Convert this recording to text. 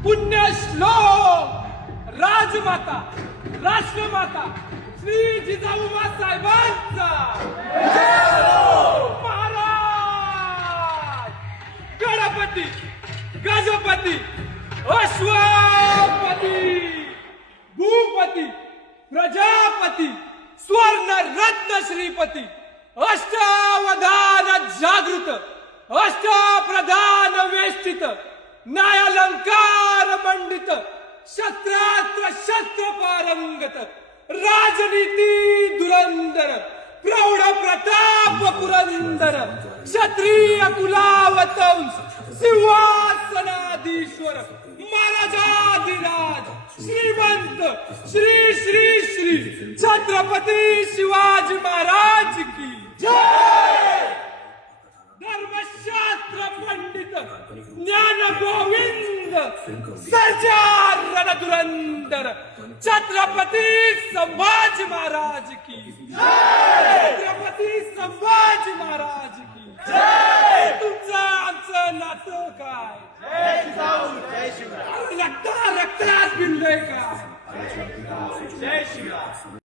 पुण्यश्लोक राजमाता राष्ट्रमाता श्री जिजाऊमा साहेबांचा महाराज गणपती गजपती अश्वपती भूपती प्रजापती स्वर्ण रत्न श्रीपती अष्टावधान जागृत अष्टप्रधान वेष्टित न्यायालंकार मंडित शस्त्रास्त्र शस्त्र पारंगत राजनीती धुरंधर प्रौढ प्रताप पुरंदर क्षत्रिय कुलावतंस सिंहासनाधीश्वर महाराजाधिराज श्रीमंत श्री श्री श्री छत्रपती शिवाजी महाराज की जय। धर्मशास्त्र पंडित ज्ञान गोविंद सर्जा रणधुरंदर छत्रपती संभाजी महाराज की जय। छत्रपती संभाजी महाराज की जय। तुमचं आमचं नातं काय? जय जिजाऊ जय शिवराय रक्तात भिनलंय काय? जय शिवराय